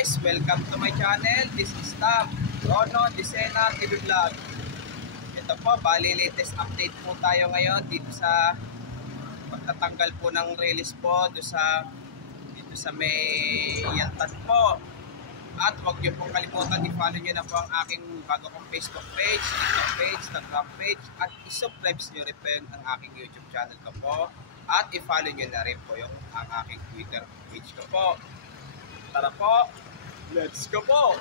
guys, welcome to my channel. This is Tab Rono Disena TV Vlog. Ito po, bali latest update po tayo ngayon dito sa pagtatanggal po ng release po dito sa may yantan po. At huwag niyo pong kalimutan, i-follow niyo na po ang aking bago kong Facebook page, TikTok page, Instagram page, at i-subscribe niyo rin po ang aking YouTube channel ko po. At i-follow niyo na rin po ang aking Twitter page ko po. Tara po, let's go po!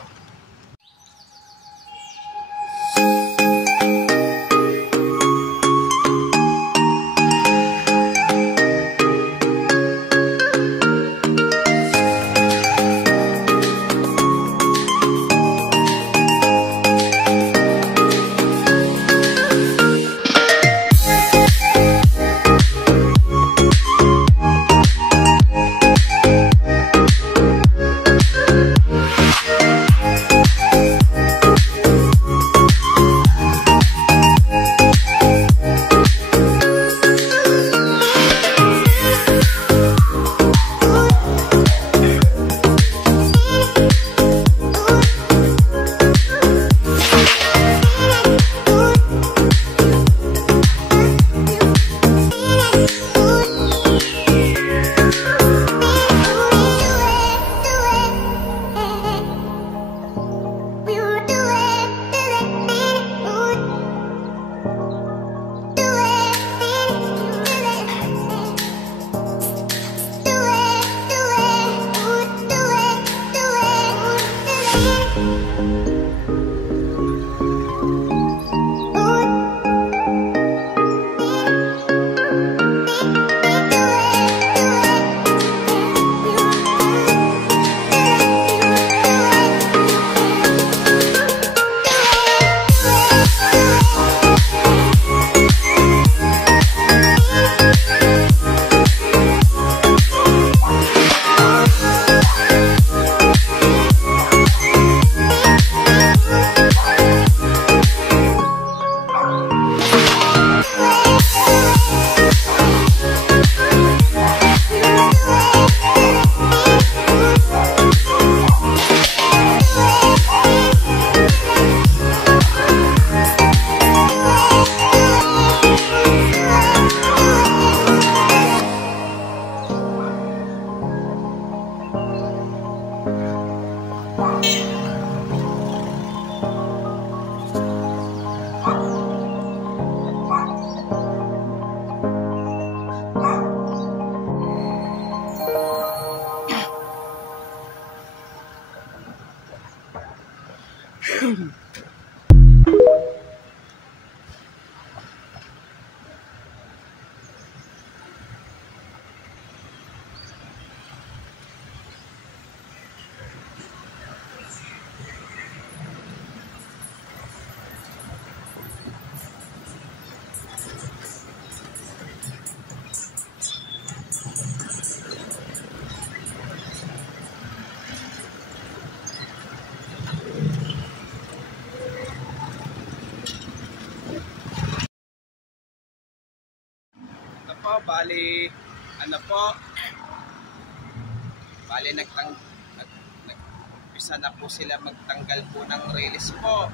Bali nagpisa na po sila magtanggal po ng release po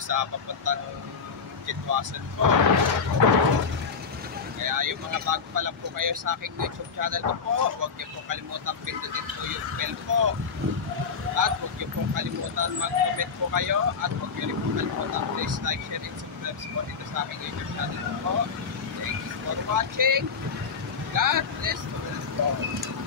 sa papuntang Chitwasan po. Kaya yung mga bago pa lang po kayo sa aking YouTube channel ko po, huwag niyo po kalimutan pindutin po yung bell po. At huwag niyo po kalimutan mag-comment po kayo. At huwag niyo rin po kalimutan please like, share, and subscribe po dito sa aking YouTube channel ko po. Thanks for watching. God bless you.